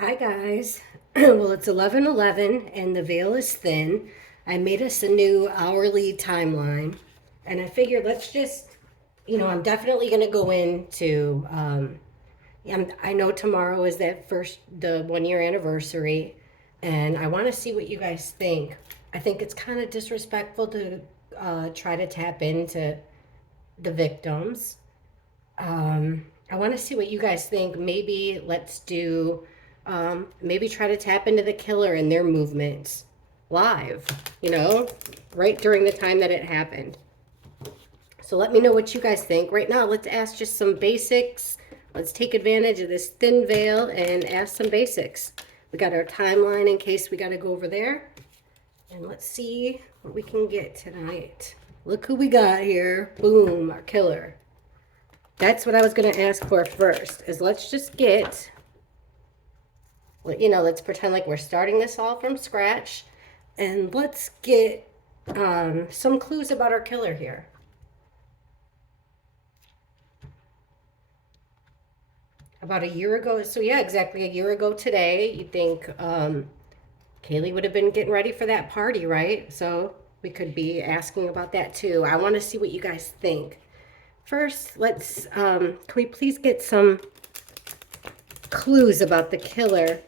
Hi guys. Well, it's 11:11 and the veil is thin. I made us a new hourly timeline, and I figured let's just, I'm definitely going to go into. I know tomorrow is the 1 year anniversary, and I want to see what you guys think. I think it's kind of disrespectful to try to tap into the victims. I want to see what you guys think. Maybe let's do, maybe try to tap into the killer and their movements live, you know, right during the time that it happened. So let me know what you guys think. Right now, let's ask just some basics. Let's take advantage of this thin veil and ask some basics. We got our timeline in case we got to go over there. And let's see what we can get tonight. Look who we got here. Boom, our killer. That's what I was going to ask for first, is let's just get, let's pretend like we're starting this all from scratch, and let's get some clues about our killer here. About a year ago, so yeah, exactly a year ago today, you'd think Kaylee would have been getting ready for that party, right? So we could be asking about that too. I want to see what you guys think. First, can we please get some clues about the killer?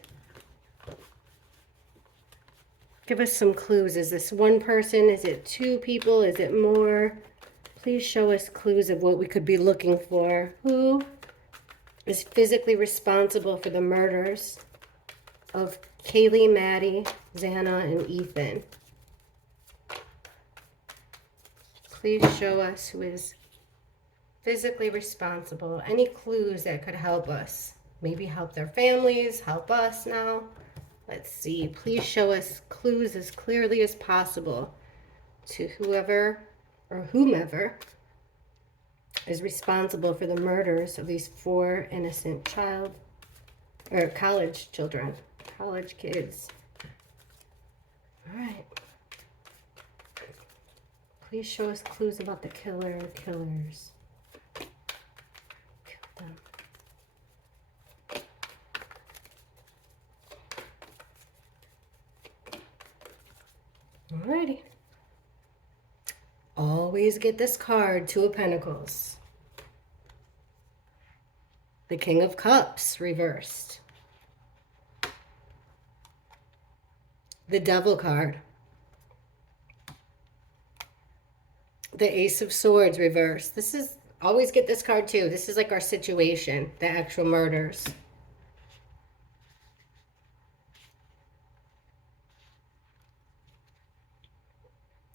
Give us some clues. Is this one person? Is it two people? Is it more? Please show us clues of what we could be looking for. Who is physically responsible for the murders of Kaylee, Maddie, Xana, and Ethan? Please show us who is physically responsible. Any clues that could help us? Maybe help their families, help us now. Let's see. Please show us clues as clearly as possible to whoever or whomever is responsible for the murders of these four innocent college children, college kids. All right. Please show us clues about the killer or killers. Kill them. Alrighty. Always get this card, Two of Pentacles. The King of Cups, reversed. The Devil card. The Ace of Swords, reversed. Always get this card too. This is like our situation, the actual murders.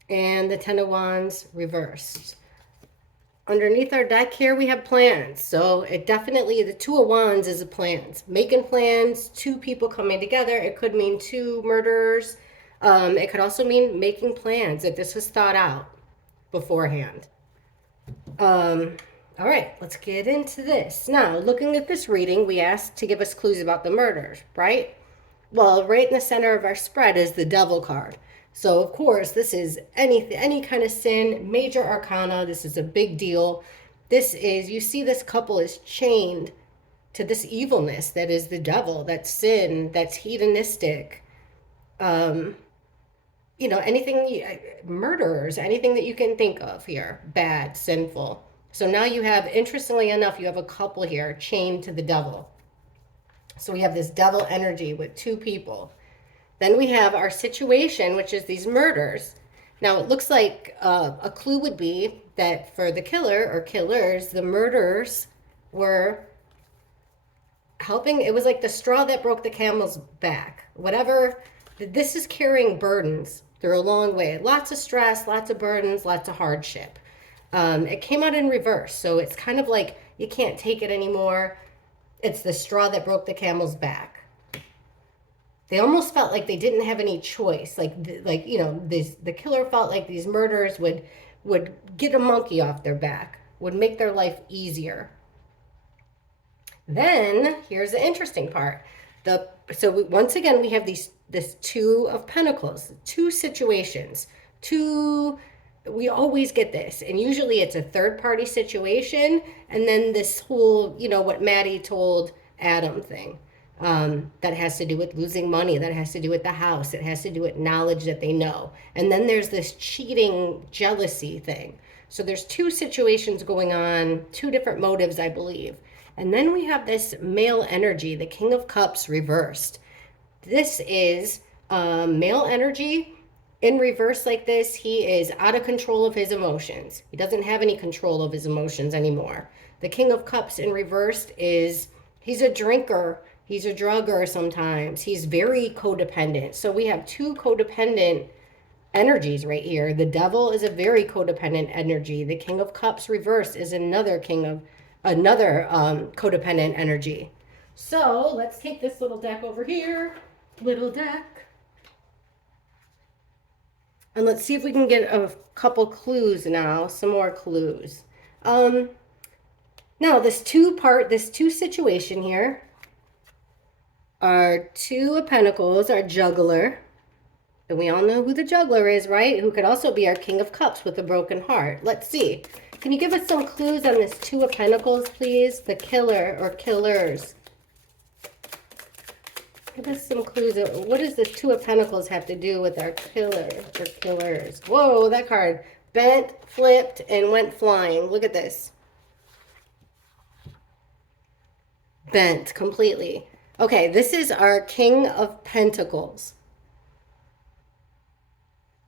And the Ten of Wands, reversed. Underneath our deck here, we have plans. So it definitely, the Two of Wands is a plans. Making plans, two people coming together. It could mean two murderers. It could also mean making plans, that this was thought out beforehand. All right, let's get into this. Now, looking at this reading, we asked to give us clues about the murders, right? Well, right in the center of our spread is the Devil card. So, of course, this is any kind of sin, major arcana. This is a big deal. You see this couple is chained to this evilness that is the devil, that's sin, that's hedonistic. Murderers, anything that you can think of here, bad, sinful. So now you have, interestingly enough, you have a couple here chained to the devil. So we have this devil energy with two people. Then we have our situation, which is these murders. Now, it looks like a clue would be that for the killer or killers, the murderers were helping. It was like the straw that broke the camel's back. Whatever. This is carrying burdens through a long way. Lots of stress, lots of burdens, lots of hardship. It came out in reverse. So it's kind of like you can't take it anymore. It's the straw that broke the camel's back. They almost felt like they didn't have any choice. The killer felt like these murderers would get a monkey off their back, would make their life easier. Then here's the interesting part. Once again, we have this Two of Pentacles, two situations, we always get this, and usually it's a third party situation, and then this whole, what Maddie told Adam thing. That has to do with losing money. That has to do with the house. It has to do with knowledge that they know. And then there's this cheating, jealousy thing. So there's two situations going on, two different motives, I believe. And then we have this male energy, the King of Cups reversed. This is male energy in reverse like this. He is out of control of his emotions. He doesn't have any control of his emotions anymore. The King of Cups in reversed is he's a drinker. He's a drugger sometimes. He's very codependent. So we have two codependent energies right here. The Devil is a very codependent energy. The King of Cups reverse is another codependent energy. So let's take this little deck over here. Little deck. And let's see if we can get a couple clues now. Some more clues. Now this two situation here. Our Two of Pentacles, our juggler. And we all know who the juggler is, right? Who could also be our King of Cups with a broken heart. Let's see. Can you give us some clues on this Two of Pentacles, please? The killer or killers. Give us some clues. What does the Two of Pentacles have to do with our killer or killers? Whoa, that card bent, flipped, and went flying. Look at this. Bent completely. Okay, this is our King of Pentacles.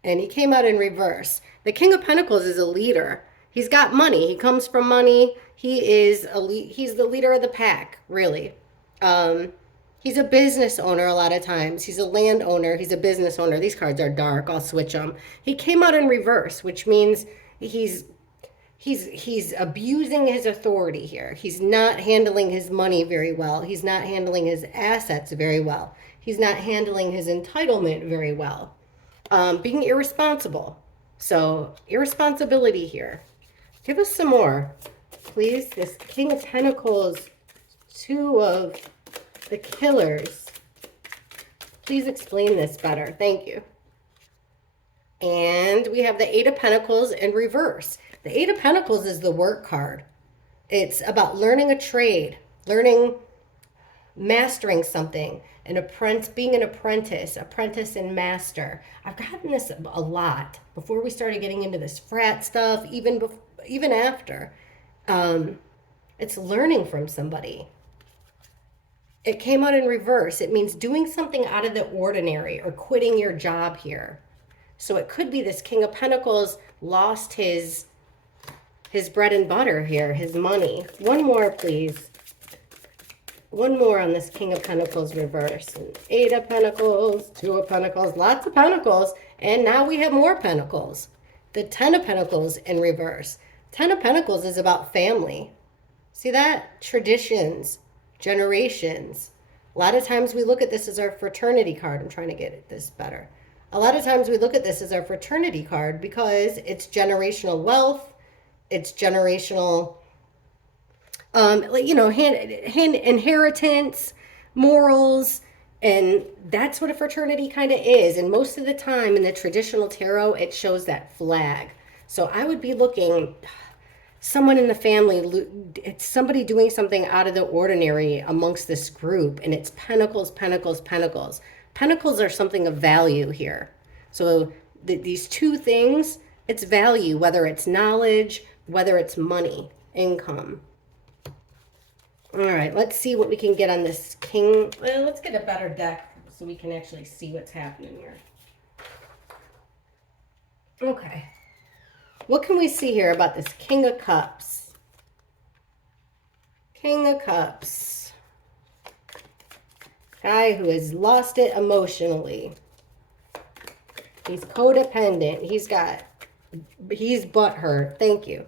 And he came out in reverse. The King of Pentacles is a leader. He's got money. He comes from money. He's the leader of the pack, really. He's a business owner a lot of times. He's a landowner. He's a business owner. These cards are dark. I'll switch them. He came out in reverse, which means he's abusing his authority here. He's not handling his money very well. He's not handling his assets very well. He's not handling his entitlement very well. Being irresponsible. So irresponsibility here. Give us some more, please. This King of Pentacles, Two of the Killers. Please explain this better. Thank you. And we have the Eight of Pentacles in reverse. The Eight of Pentacles is the work card. It's about learning a trade, mastering something, being an apprentice and master. I've gotten this a lot before we started getting into this frat stuff, even after. It's learning from somebody. It came out in reverse. It means doing something out of the ordinary or quitting your job here. So it could be this King of Pentacles lost his bread and butter here, his money. One more, please. One more on this King of Pentacles reverse. Eight of Pentacles, Two of Pentacles, lots of Pentacles. And now we have more Pentacles. The Ten of Pentacles in reverse. Ten of Pentacles is about family. See that? Traditions, generations. A lot of times we look at this as our fraternity card. I'm trying to get this better. A lot of times we look at this as our fraternity card because it's generational wealth. It's generational, inheritance, morals, and that's what a fraternity kind of is. And most of the time in the traditional tarot, it shows that flag. So I would be looking, someone in the family, it's somebody doing something out of the ordinary amongst this group, and it's Pentacles, Pentacles, Pentacles. Pentacles are something of value here. So these two things, it's value, whether it's knowledge, whether it's money, income. All right, let's see what we can get on this King. Well, let's get a better deck so we can actually see what's happening here. Okay. What can we see here about this King of Cups? King of Cups. Guy who has lost it emotionally. He's codependent. He's butthurt. Thank you.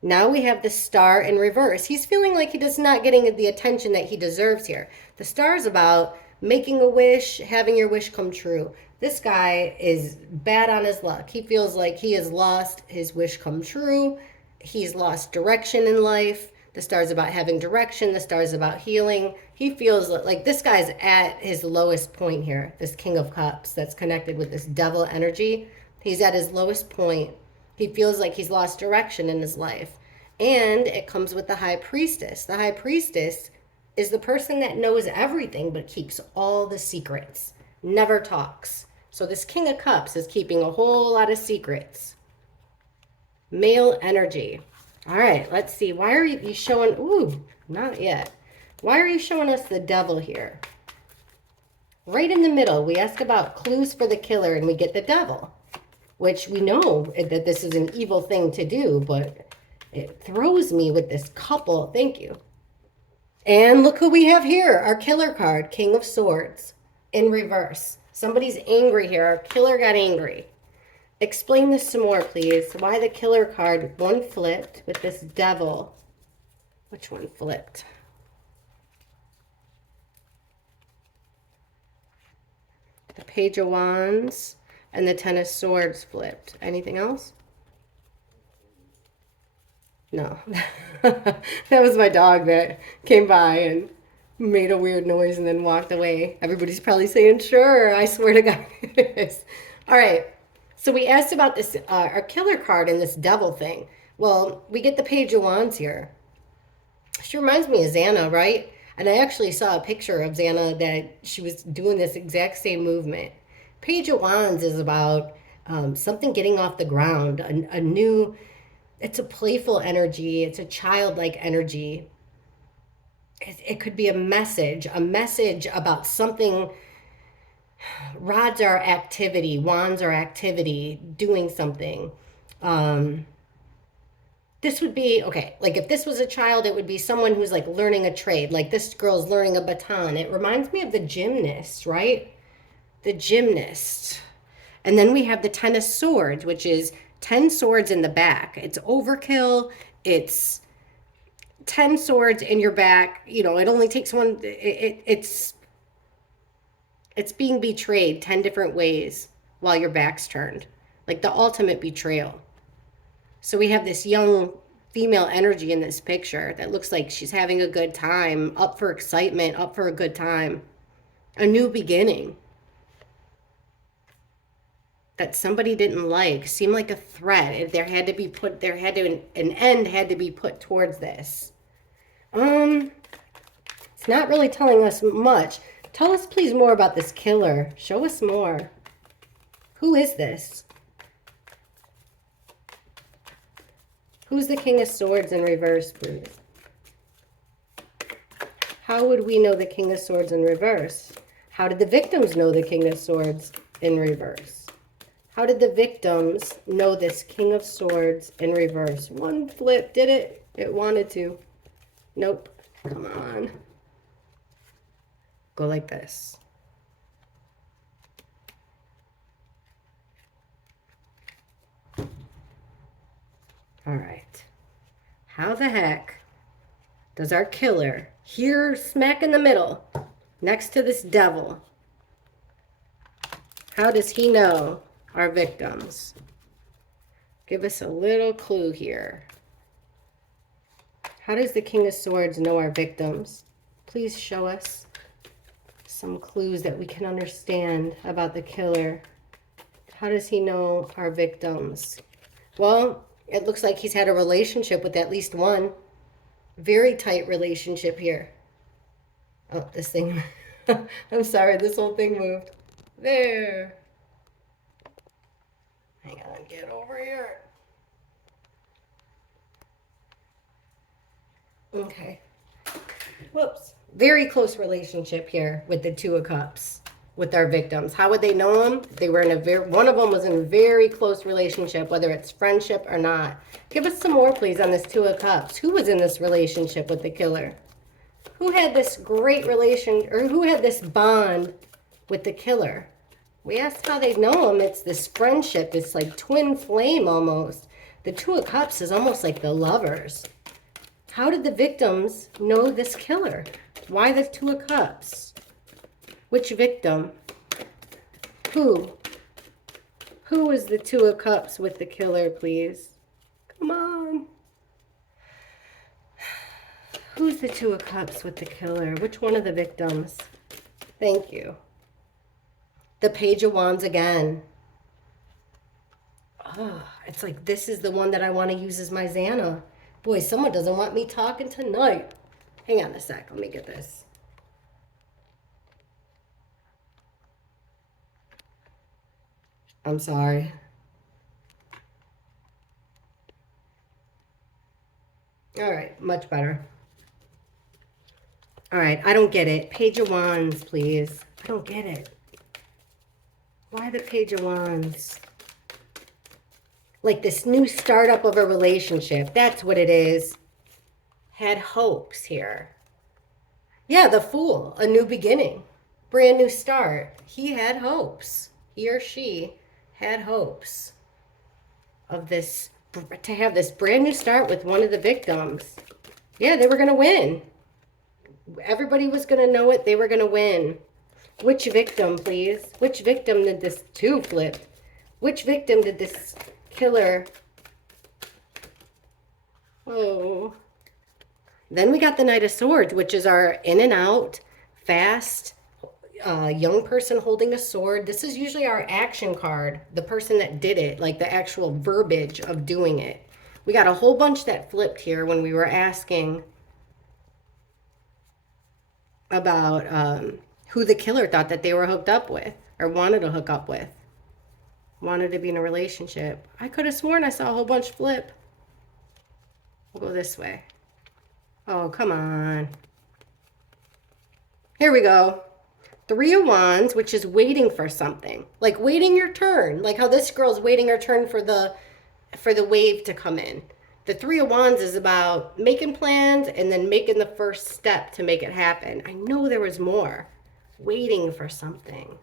Now we have the Star in reverse. He's feeling like he is not getting the attention that he deserves here. The Star is about making a wish, having your wish come true. This guy is bad on his luck. He feels like he has lost his wish come true. He's lost direction in life. The Star is about having direction. The Star is about healing. He feels like this guy's at his lowest point here, this King of Cups that's connected with this Devil energy. He's at his lowest point. He feels like he's lost direction in his life. And it comes with the High Priestess. The High Priestess is the person that knows everything but keeps all the secrets, never talks. So this King of Cups is keeping a whole lot of secrets. Male energy. All right, let's see. Why are you showing, ooh, not yet. Why are you showing us the devil here? Right in the middle, we ask about clues for the killer and we get the devil, which we know that this is an evil thing to do, but it throws me with this couple. Thank you. And look who we have here, our killer card, King of Swords, in reverse. Somebody's angry here. Our killer got angry. Explain this some more, please. Why the killer card, one flipped with this devil. Which one flipped? The Page of Wands and the Ten of Swords flipped. Anything else? No. That was my dog that came by and made a weird noise and then walked away. Everybody's probably saying, sure, I swear to God it is. All right. So we asked about this, our killer card and this devil thing. Well, we get the Page of Wands here. She reminds me of Xana, right? And I actually saw a picture of Xana that she was doing this exact same movement. Page of Wands is about something getting off the ground, a new, it's a playful energy. It's a childlike energy. It could be a message about something. Rods are activity, wands are activity, doing something. This would be, okay, like if this was a child, it would be someone who's like learning a trade. Like this girl's learning a baton. It reminds me of the gymnast, right? The gymnast. And then we have the Ten of Swords, which is 10 swords in the back. It's overkill. It's 10 swords in your back. You know, it only takes one. It's being betrayed 10 different ways while your back's turned. Like the ultimate betrayal. So we have this young female energy in this picture that looks like she's having a good time, up for excitement, up for a good time. A new beginning. That somebody didn't like, seemed like a threat. An end had to be put towards this. It's not really telling us much. Tell us please more about this killer. Show us more. Who is this? Who's the King of Swords in reverse, please? How would we know the King of Swords in reverse? How did the victims know the King of Swords in reverse? How did the victims know this King of Swords in reverse? One flip, did it? It wanted to. Nope. Come on. Go like this. All right. How the heck does our killer, here smack in the middle, next to this devil, how does he know our victims? Give us a little clue here. How does the King of Swords know our victims? Please show us some clues that we can understand about the killer. How does he know our victims? Well, it looks like he's had a relationship with at least one. Very tight relationship here. Oh, this thing. I'm sorry, this whole thing moved. There. Hang on, get over here. Okay. Whoops. Very close relationship here with the Two of Cups, with our victims. How would they know them? They were in one of them was in a very close relationship, whether it's friendship or not. Give us some more, please, on this Two of Cups. Who was in this relationship with the killer? Who had this great who had this bond with the killer? We asked how they know him. It's this friendship. It's like twin flame almost. The Two of Cups is almost like the lovers. How did the victims know this killer? Why the Two of Cups? Which victim? Who? Who is the Two of Cups with the killer, please? Come on. Who's the Two of Cups with the killer? Which one of the victims? Thank you. The Page of Wands again. Oh, it's like this is the one that I want to use as my Xana. Boy, someone doesn't want me talking tonight. Hang on a sec. Let me get this. I'm sorry. All right, much better. All right, I don't get it. Page of Wands, please. I don't get it. Why the Page of Wands? Like this new startup of a relationship. That's what it is. Had hopes here. Yeah, the Fool. A new beginning. Brand new start. He had hopes. He or she had hopes of this, to have this brand new start with one of the victims. Yeah, they were going to win. Everybody was going to know it. They were going to win. Which victim, please? Which victim did this? Two flipped. Which victim did this killer? Oh. Then we got the Knight of Swords, which is our in and out, fast, young person holding a sword. This is usually our action card, the person that did it, like the actual verbiage of doing it. We got a whole bunch that flipped here when we were asking about who the killer thought that they were hooked up with or wanted to hook up with, wanted to be in a relationship. I could have sworn I saw a whole bunch flip. We'll go this way. Oh, come on. Here we go. Three of Wands, which is waiting for something. Like waiting your turn. Like how this girl's waiting her turn for the wave to come in. The Three of Wands is about making plans and then making the first step to make it happen. I know there was more. Waiting for something.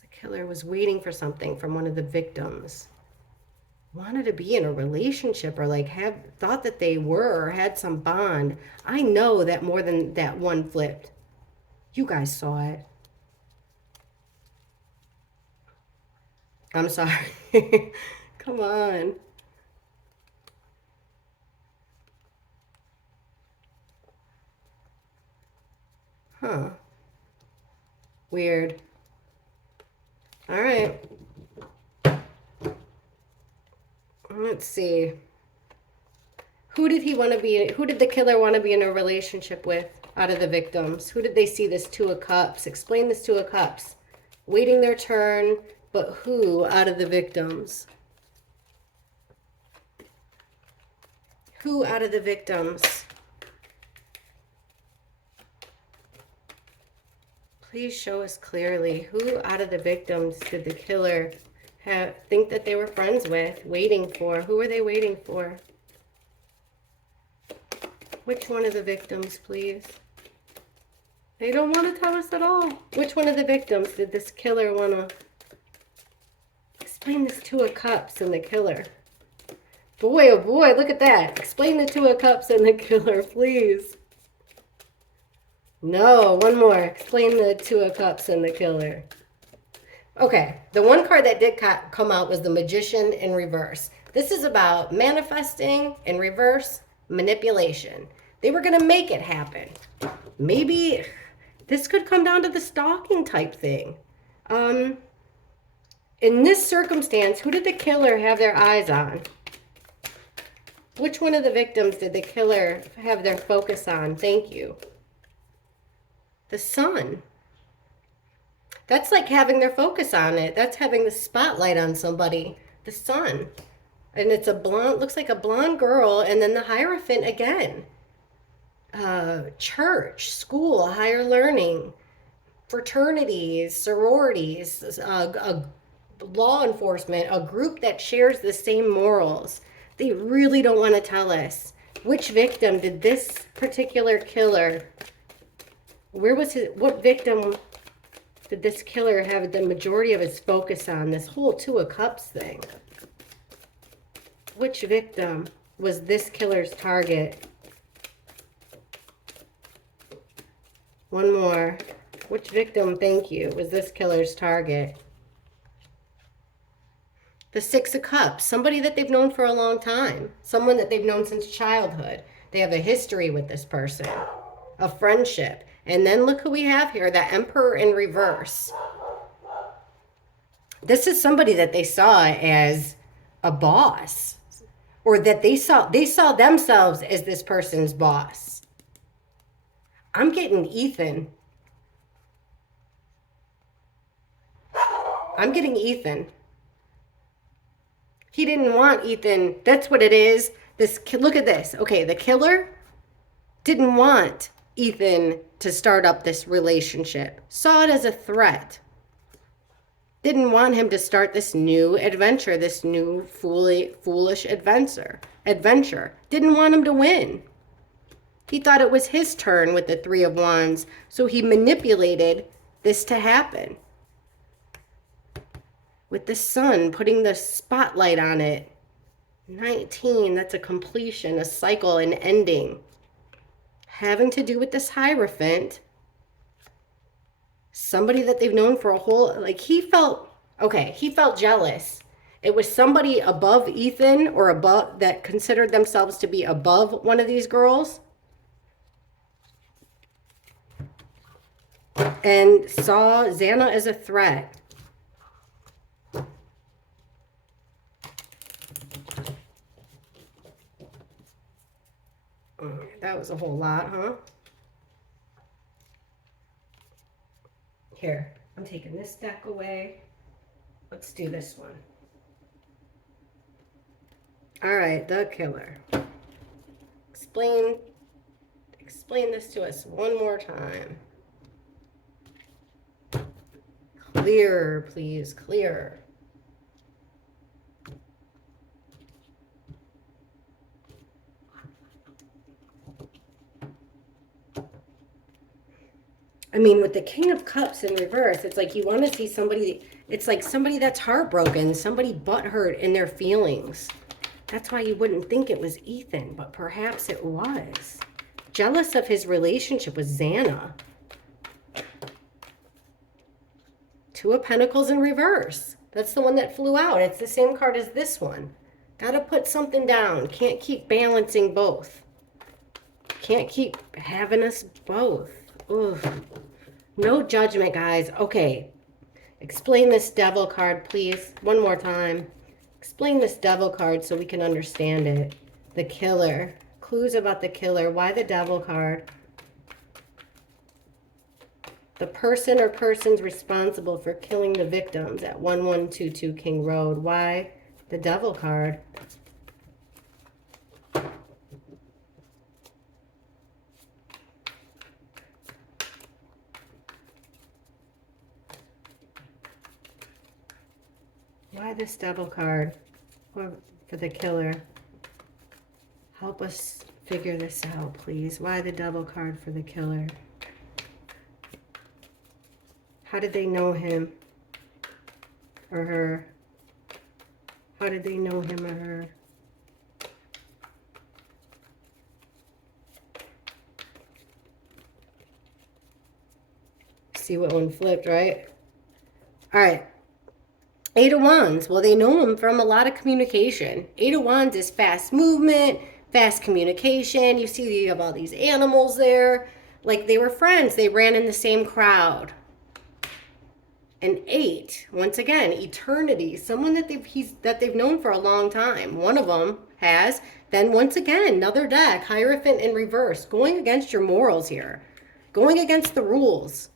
The killer was waiting for something from one of the victims. Wanted to be in a relationship or like have thought that they were or had some bond. I know that more than that one flipped. You guys saw it. I'm sorry. Come on. Huh. Weird. All right. Let's see. Who did he want to be? Who did the killer want to be in a relationship with out of the victims? Who did they see this Two of Cups? Explain this Two of Cups. Waiting their turn, but who out of the victims? Who out of the victims? Please show us clearly. Who out of the victims did the killer think that they were friends with, waiting for? Who are they waiting for? Which one of the victims, please? They don't want to tell us at all. Which one of the victims did this killer want to... Explain this Two of Cups and the killer. Boy, oh boy, look at that. Explain the Two of Cups and the killer, please. No, one more. Explain the Two of Cups and the killer. Okay, the one card that did come out was the Magician in reverse. This is about manifesting in reverse, manipulation. They were going to make it happen. Maybe this could come down to the stalking type thing. In this circumstance, who did the killer have their eyes on? Which one of the victims did the killer have their focus on? Thank you. The sun. That's like having their focus on it. That's having the spotlight on somebody. The sun. And it's a blonde, looks like a blonde girl, and then the Hierophant again. Church, school, higher learning, fraternities, sororities, law enforcement, a group that shares the same morals. They really don't want to tell us. Which victim did this particular killer, what victim did this killer have the majority of his focus on? This whole Two of Cups thing. Which victim was this killer's target? One more. Which victim, thank you, was this killer's target? The Six of Cups. Somebody that they've known for a long time. Someone that they've known since childhood. They have a history with this person. A friendship. And then look who we have here, the Emperor in reverse. This is somebody that they saw as a boss. or that they saw themselves as this person's boss. I'm getting Ethan. I'm getting Ethan. He didn't want Ethan. That's what it is. Look at this. Okay, the killer didn't want Ethan to start up this relationship. Saw it as a threat. Didn't want him to start this new adventure, this new foolish adventure. Didn't want him to win. He thought it was his turn with the Three of Wands, so he manipulated this to happen. With the sun, putting the spotlight on it. 19, that's a completion, a cycle, an ending. Having to do with this Hierophant. Somebody that they've known for a whole, like he felt jealous. It was somebody above Ethan or above that considered themselves to be above one of these girls. And saw Xana as a threat. That was a whole lot, huh? Here, I'm taking this deck away. Let's do this one. All right, the killer. Explain this to us one more time. Clear, please, clear. I mean, with the King of Cups in reverse, it's like you want to see somebody, it's like somebody that's heartbroken, somebody butthurt in their feelings. That's why you wouldn't think it was Ethan, but perhaps it was. Jealous of his relationship with Xana. Two of Pentacles in reverse. That's the one that flew out. It's the same card as this one. Gotta put something down. Can't keep balancing both. Can't keep having us both. Ugh. No judgment, guys. Okay. Explain this Devil card, please. One more time. Explain this Devil card so we can understand it. The killer. Clues about the killer. Why the Devil card? The person or persons responsible for killing the victims at 1122 King Road. Why the Devil card? Why this Devil card for the killer? Help us figure this out, please. Why the Devil card for the killer? How did they know him or her? How did they know him or her? See what one flipped, right? All right. Eight of Wands. Well, they know him from a lot of communication. Eight of Wands is fast movement, fast communication. You see you have all these animals there. Like they were friends. They ran in the same crowd. And 8, once again, eternity. Someone that they've known for a long time. One of them has. Then once again, another deck, Hierophant in reverse. Going against your morals here. Going against the rules.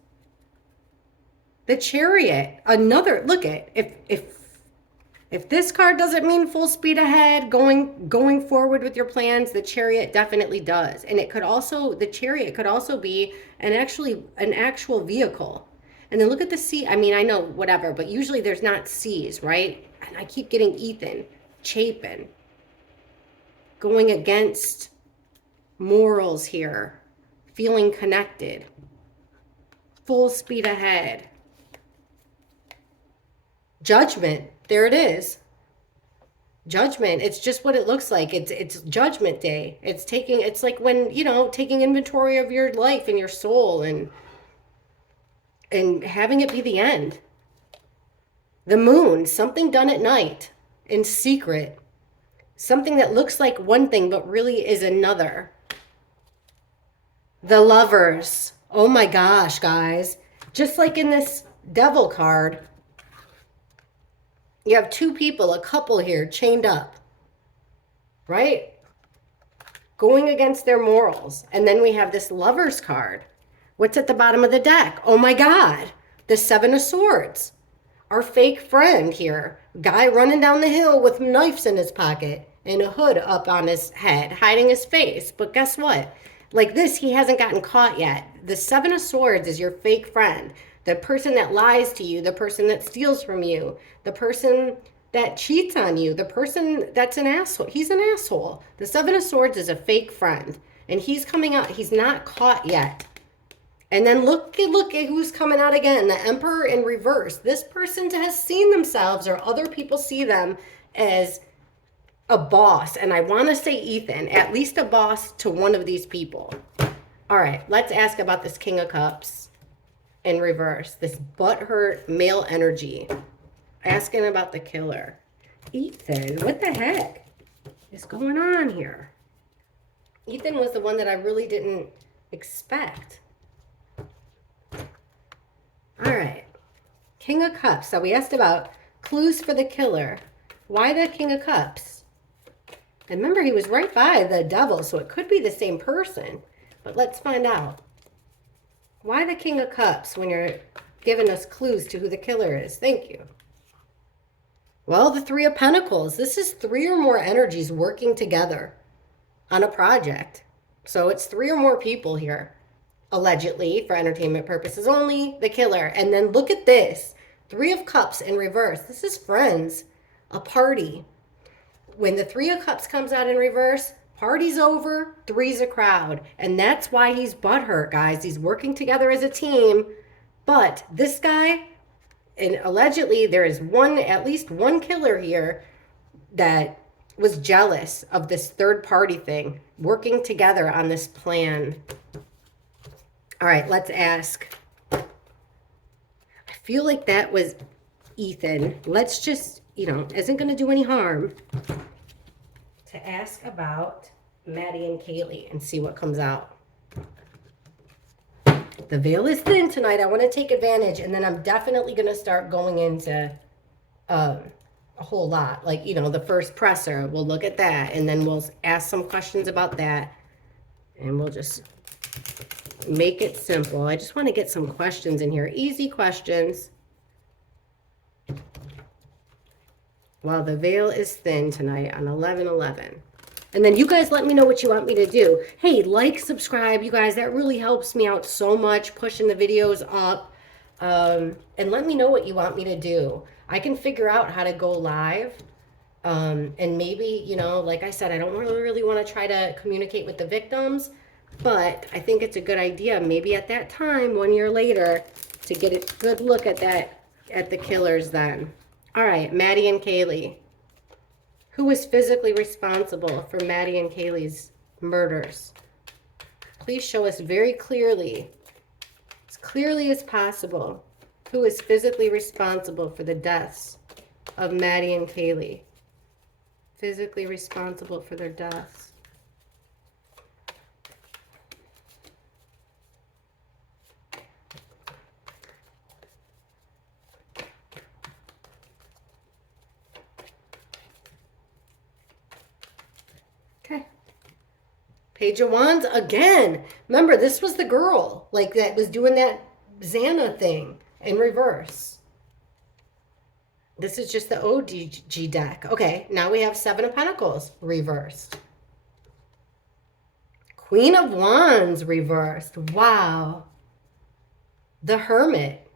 The Chariot. Another, look at, if this card doesn't mean full speed ahead, going forward with your plans, the Chariot definitely does. And it could also, the Chariot could also be an actual vehicle. And then look at the sea. I mean, I know whatever, but usually there's not seas, right? And I keep getting Ethan, Chapin, going against morals here, feeling connected, full speed ahead. Judgment, there it is. Judgment, it's just what it looks like. It's Judgment Day. It's like when, taking inventory of your life and your soul and having it be the end. The Moon, something done at night, in secret. Something that looks like one thing, but really is another. The Lovers. Oh my gosh, guys. Just like in this Devil card, you have two people, a couple here, chained up. right? Going against their morals. And then we have this Lovers card. What's at the bottom of the deck? Oh my God, the Seven of Swords. Our fake friend here, guy running down the hill with knives in his pocket and a hood up on his head, hiding his face. But guess what? Like this, he hasn't gotten caught yet. The Seven of Swords is your fake friend, the person that lies to you, the person that steals from you, the person that cheats on you, the person that's an asshole. He's an asshole. The Seven of Swords is a fake friend, and he's coming out. He's not caught yet. And then look at who's coming out again. The Emperor in reverse. This person has seen themselves, or other people see them, as a boss. And I want to say Ethan, at least a boss to one of these people. All right, let's ask about this King of Cups in reverse. This butthurt male energy. Asking about the killer. Ethan, what the heck is going on here? Ethan was the one that I really didn't expect. All right. King of Cups. So we asked about clues for the killer. Why the King of Cups? And remember, he was right by the devil, so it could be the same person. But let's find out. Why the King of Cups when you're giving us clues to who the killer is? Thank you. Well, the Three of Pentacles. This is 3 or more energies working together on a project. So it's 3 or more people here. Allegedly, for entertainment purposes only, the killer. And then look at this. 3 of Cups in reverse. This is friends. A party. When the 3 of Cups comes out in reverse, party's over, 3's a crowd. And that's why he's butthurt, guys. He's working together as a team. But this guy, and allegedly there is at least one killer here that was jealous of this third party thing, working together on this plan. All right, let's ask. I feel like that was Ethan. Let's just, isn't going to do any harm to ask about Maddie and Kaylee and see what comes out. The veil is thin tonight. I want to take advantage, and then I'm definitely going to start going into a whole lot. Like, the first presser, we'll look at that, and then we'll ask some questions about that, and we'll just make it simple. I just want to get some questions in here. Easy questions. While the veil is thin tonight on 11/11. And then you guys let me know what you want me to do. Hey, like, subscribe, you guys. That really helps me out so much, pushing the videos up. And let me know what you want me to do. I can figure out how to go live. And maybe, like I said, I don't really want to try to communicate with the victims. But I think it's a good idea, maybe at that time, 1 year later, to get a good look at the killers then. All right, Maddie and Kaylee. Who was physically responsible for Maddie and Kaylee's murders? Please show us very clearly, as clearly as possible, who is physically responsible for the deaths of Maddie and Kaylee. Physically responsible for their deaths. Page of Wands again. Remember, this was the girl that was doing that Xana thing in reverse. This is just the OG deck. Okay, now we have 7 of Pentacles reversed. Queen of Wands reversed. Wow. The Hermit.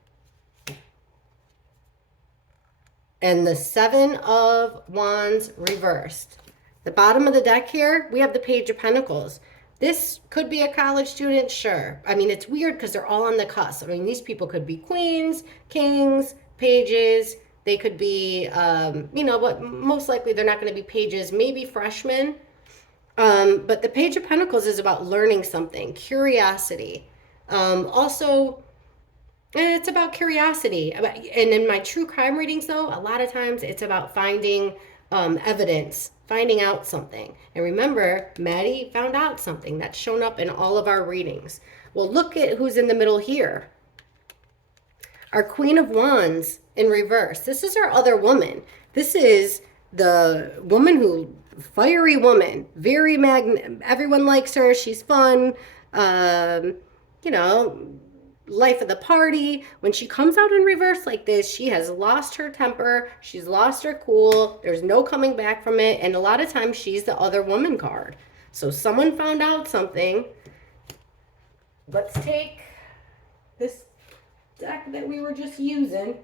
And the 7 of Wands reversed. The bottom of the deck here, we have the Page of Pentacles. This could be a college student, sure. I mean, it's weird because they're all on the cusp. I mean, these people could be queens, kings, pages. They could be, but most likely they're not going to be pages, maybe freshmen. But the Page of Pentacles is about learning something, curiosity. Also, it's about curiosity. And in my true crime readings, though, a lot of times it's about finding evidence, finding out something. And remember, Maddie found out something that's shown up in all of our readings. Well, look at who's in the middle here. Our Queen of Wands in reverse. This is our other woman. This is the woman who fiery woman, very everyone likes her. She's fun. You know, life of the party. When she comes out in reverse like this, she has lost her temper. She's lost her cool. There's no coming back from it. And a lot of times she's the other woman card. So someone found out something. Let's take this deck that we were just using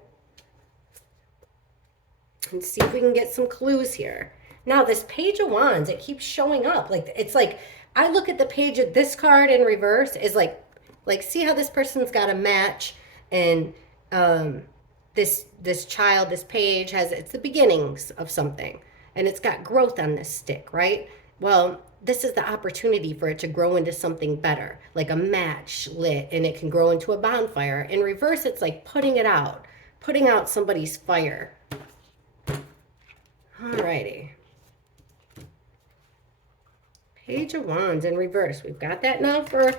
and see if we can get some clues here. Now this Page of Wands, it keeps showing up. Like, it's like, I look at the page of this card in reverse is like see how this person's got a match, and this child, this page has, it's the beginnings of something, and it's got growth on this stick, right? Well, this is the opportunity for it to grow into something better, like a match lit, and it can grow into a bonfire. In reverse, it's like putting out somebody's fire. Alrighty. Page of Wands in reverse. We've got that now for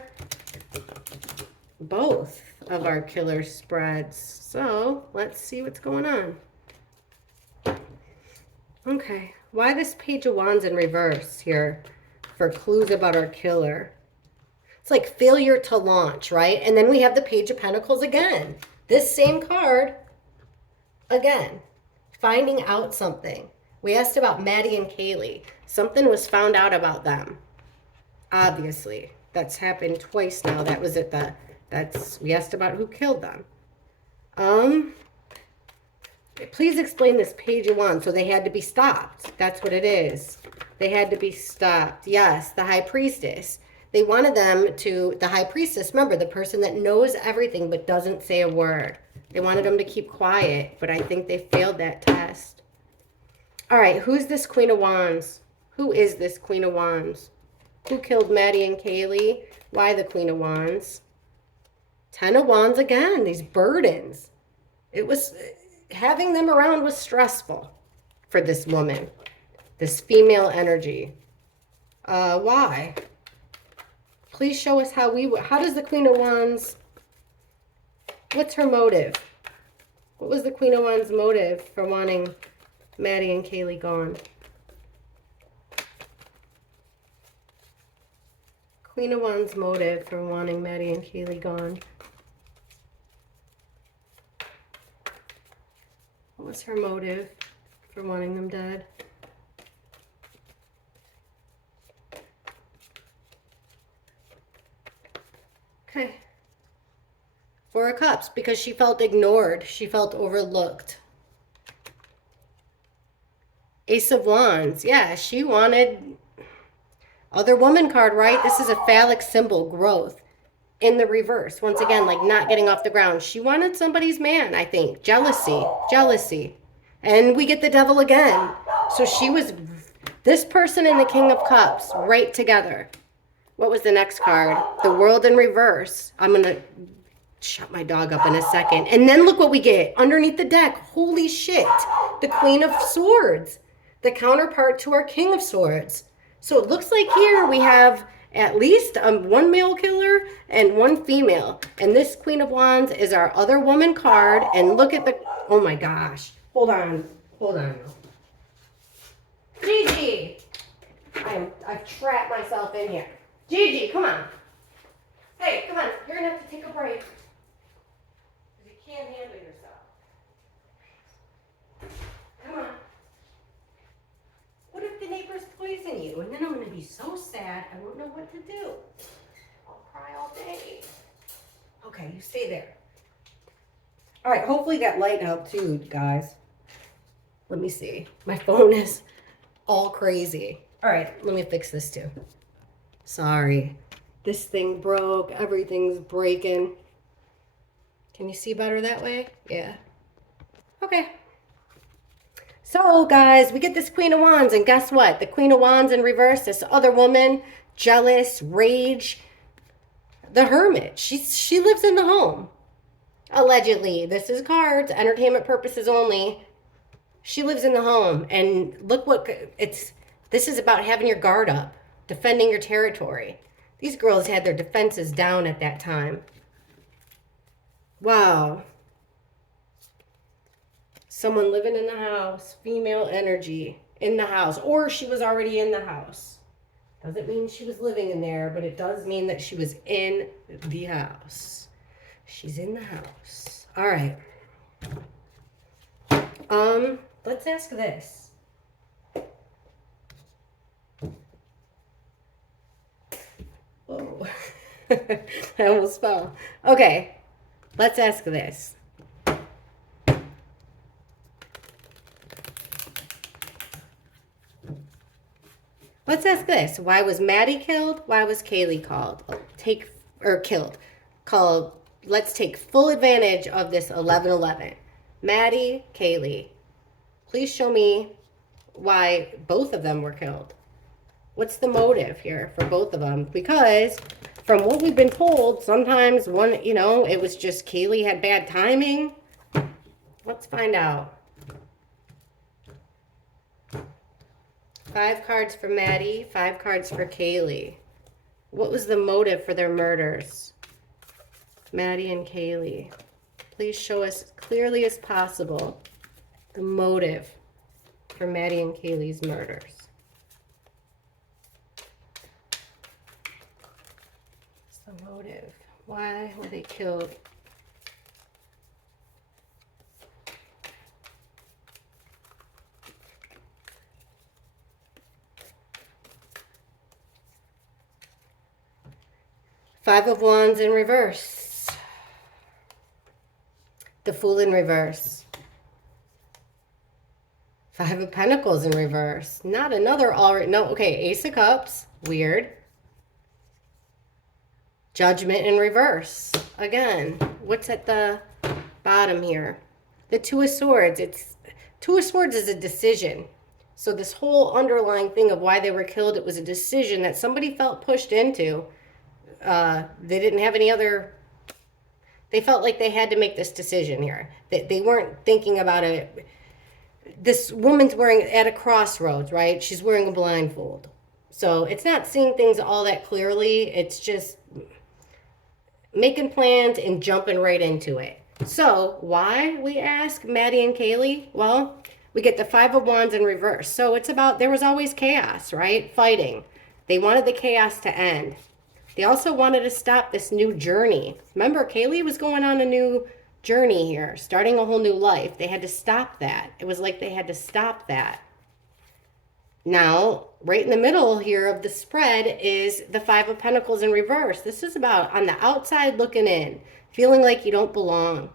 both of our killer spreads. So let's see what's going on. Okay, why this Page of Wands in reverse here for clues about our killer? It's like failure to launch, right? And then we have the Page of Pentacles again. This same card again, finding out something. We asked about Maddie and Kaylee. Something was found out about them. Obviously, that's happened twice now. That was at the, we asked about who killed them. Please explain this Page of Wands. So they had to be stopped. That's what it is. They had to be stopped. Yes, the High Priestess. They wanted them to, the High Priestess, remember, the person that knows everything but doesn't say a word. They wanted them to keep quiet, but I think they failed that test. All right, who's this Queen of Wands? Who is this Queen of Wands? Who killed Maddie and Kaylee? Why the Queen of Wands? 10 of Wands again, these burdens. It was, having them around was stressful for this woman, this female energy. Why? Please show us how does the Queen of Wands, what's her motive? What was the Queen of Wands' motive for wanting Maddie and Kaylee gone? Queen of Wands' motive for wanting Maddie and Kaylee gone. What was her motive for wanting them dead? Okay. Four of Cups, because she felt ignored. She felt overlooked. Ace of Wands. Yeah, she wanted other woman card, right? This is a phallic symbol, growth. In the reverse, once again, like not getting off the ground. She wanted somebody's man, I think. Jealousy. And we get the Devil again. So she was, this person and the King of Cups, right together. What was the next card? The World in reverse. I'm going to shut my dog up in a second. And then look what we get underneath the deck. Holy shit. The Queen of Swords. The counterpart to our King of Swords. So it looks like here we have at least one male killer and one female. And this Queen of Wands is our other woman card. And look at the, oh my gosh. Hold on. Gigi. I've trapped myself in here. Gigi, come on. Hey, come on. You're going to have to take a break. Because you can't handle yourself. Come on. What if the neighbors poison you? And then I'm going to be so sad, I won't know what to do. I'll cry all day. Okay, you stay there. All right, hopefully that light helped too, guys. Let me see. My phone is all crazy. All right, let me fix this too. Sorry. This thing broke. Everything's breaking. Can you see better that way? Yeah. Okay. So, guys, we get this Queen of Wands, and guess what? The Queen of Wands in reverse, this other woman, jealous, rage, the Hermit. She lives in the home. Allegedly. This is cards, entertainment purposes only. She lives in the home, and look what this is about, having your guard up, defending your territory. These girls had their defenses down at that time. Wow. Someone living in the house, female energy in the house, or she was already in the house. Doesn't mean she was living in there, but it does mean that she was in the house. She's in the house. All right. Let's ask this. Oh, I almost fell. Okay, let's ask this. Let's ask this. Why was Maddie killed? Why was Kaylee killed? Let's take full advantage of this 11-11. Maddie, Kaylee. Please show me why both of them were killed. What's the motive here for both of them? Because from what we've been told, sometimes one, it was just Kaylee had bad timing. Let's find out. 5 cards for Maddie, 5 cards for Kaylee. What was the motive for their murders? Maddie and Kaylee. Please show us clearly as possible the motive for Maddie and Kaylee's murders. What's the motive? Why were they killed? Five of Wands in reverse. The Fool in reverse. 5 of Pentacles in reverse. Not another already. No, okay. Ace of Cups. Weird. Judgment in reverse. Again, what's at the bottom here? The Two of Swords. Two of Swords is a decision. So this whole underlying thing of why they were killed, it was a decision that somebody felt pushed into. They didn't have any other, they felt like they had to make this decision here. They weren't thinking about it. This woman's wearing at a crossroads, right? She's wearing a blindfold. So it's not seeing things all that clearly. It's just making plans and jumping right into it. So why, we ask, Maddie and Kaylee? Well, we get the 5 of Wands in reverse. So it's about, there was always chaos, right? Fighting. They wanted the chaos to end. They also wanted to stop this new journey. Remember, Kaylee was going on a new journey here, starting a whole new life. They had to stop that. It was like they had to stop that. Now, right in the middle here of the spread is the 5 of Pentacles in reverse. This is about on the outside looking in, feeling like you don't belong.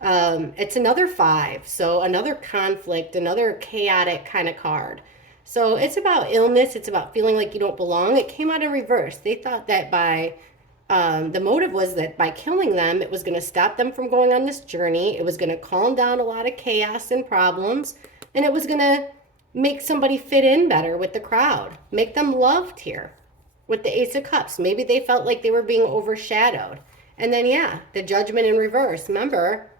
It's another 5, so another conflict, another chaotic kind of card. So it's about illness. It's about feeling like you don't belong. It came out in reverse. They thought that by, the motive was that by killing them, it was going to stop them from going on this journey. It was going to calm down a lot of chaos and problems. And it was going to make somebody fit in better with the crowd. Make them loved here with the Ace of Cups. Maybe they felt like they were being overshadowed. And then, yeah, the Judgment in reverse. Remember,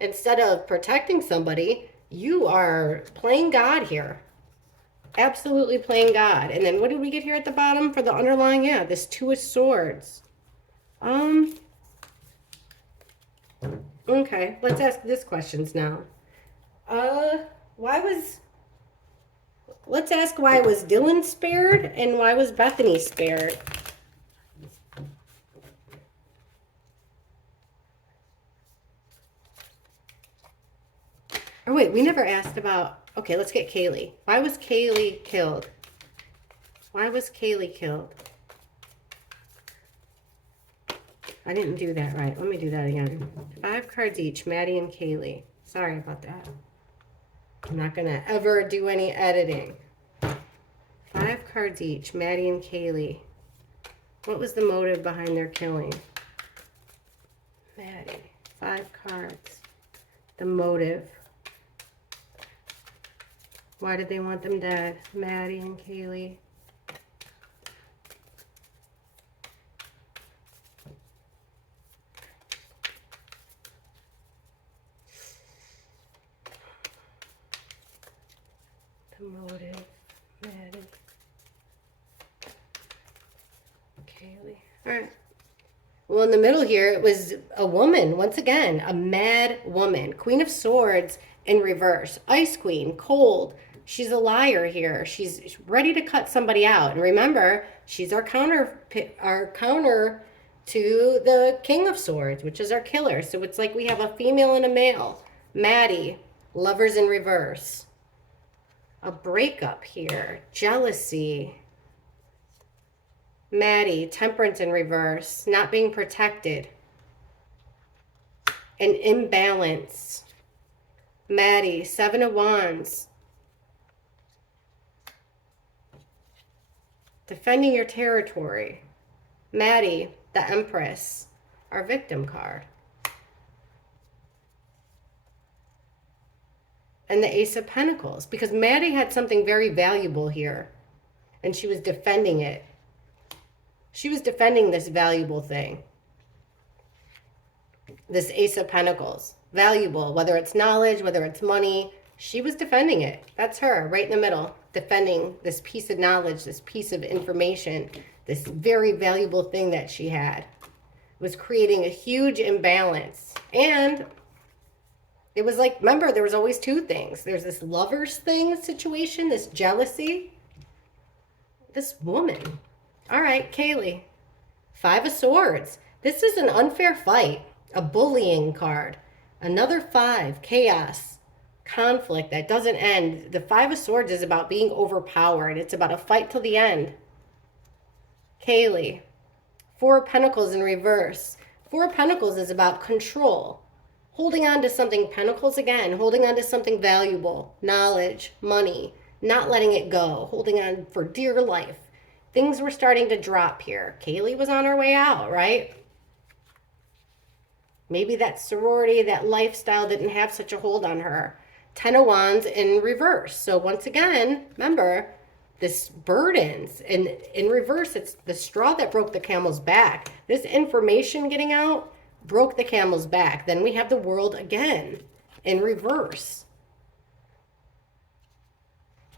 instead of protecting somebody, you are playing God here. Absolutely playing God. And then what did we get here at the bottom for the underlying? Yeah, this 2 of Swords. Okay, let's ask this questions now. Let's ask why was Dylan spared and why was Bethany spared? Oh wait, we never asked about, okay, let's get Kaylee. Why was Kaylee killed? Why was Kaylee killed? I didn't do that right. Let me do that again. 5 cards each, Maddie and Kaylee. Sorry about that. I'm not going to ever do any editing. 5 cards each, Maddie and Kaylee. What was the motive behind their killing? Maddie, 5 cards. The motive. Why did they want them dead? Maddie and Kaylee. The motive. Maddie. Kaylee. All right. Well, in the middle here, it was a woman. Once again, a mad woman. Queen of Swords in reverse. Ice Queen. Cold. She's a liar here. She's ready to cut somebody out. And remember, she's our counter to the King of Swords, which is our killer. So it's like we have a female and a male. Maddie, lovers in reverse. A breakup here. Jealousy. Maddie, temperance in reverse. Not being protected. An imbalance. Maddie, 7 of Wands. Defending your territory. Maddie, the Empress, our victim card. And the Ace of Pentacles, because Maddie had something very valuable here, and she was defending it. She was defending this valuable thing. This Ace of Pentacles, valuable, whether it's knowledge, whether it's money, she was defending it. That's her, right in the middle, defending this piece of knowledge, this piece of information, this very valuable thing that she had. It was creating a huge imbalance. And it was like, remember, there was always two things. There's this lovers thing situation, this jealousy. This woman. All right, Kaylee. 5 of Swords. This is an unfair fight. A bullying card. Another 5, chaos, conflict that doesn't end. The 5 of Swords is about being overpowered. It's about a fight till the end. Kaylee, 4 of Pentacles in reverse. 4 of Pentacles is about control. Holding on to something, Pentacles again, holding on to something valuable, knowledge, money, not letting it go, holding on for dear life. Things were starting to drop here. Kaylee was on her way out, right? Maybe that sorority, that lifestyle didn't have such a hold on her. 10 of Wands in reverse. So once again, remember, this burdens. And in reverse, it's the straw that broke the camel's back. This information getting out broke the camel's back. Then we have the World again in reverse.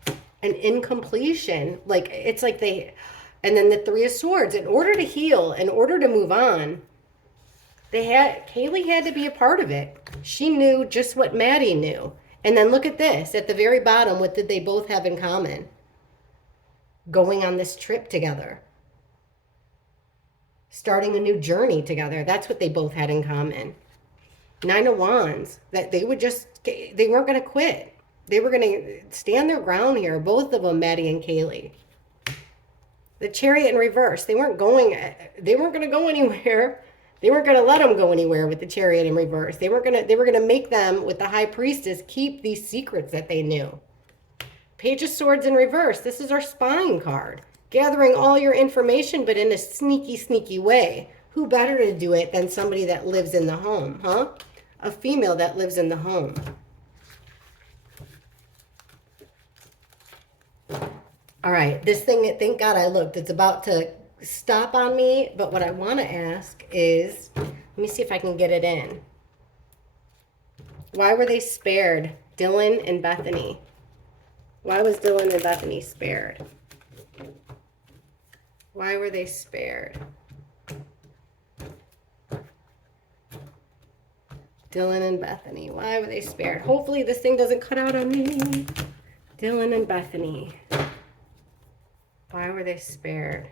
An incompletion. Like, it's like they... And then the 3 of Swords. In order to heal, in order to move on, Kaylee had to be a part of it. She knew just what Maddie knew. And then look at this. At the very bottom, what did they both have in common? Going on this trip together. Starting a new journey together. That's what they both had in common. 9 of Wands. That they weren't going to quit. They were going to stand their ground here. Both of them, Maddie and Kaylee. The Chariot in reverse. They weren't going to go anywhere. They weren't going to let them go anywhere with the Chariot in reverse. They were going to make them, with the High Priestess, keep these secrets that they knew. Page of Swords in reverse. This is our spying card. Gathering all your information, but in a sneaky, sneaky way. Who better to do it than somebody that lives in the home, huh? A female that lives in the home. All right, this thing, thank God I looked. It's about to stop on me, but what I want to ask is, let me see if I can get it in. Why were they spared? Dylan and Bethany. Why was Dylan and Bethany spared? Why were they spared? Dylan and Bethany. Why were they spared? Hopefully this thing doesn't cut out on me. Dylan and Bethany. Why were they spared?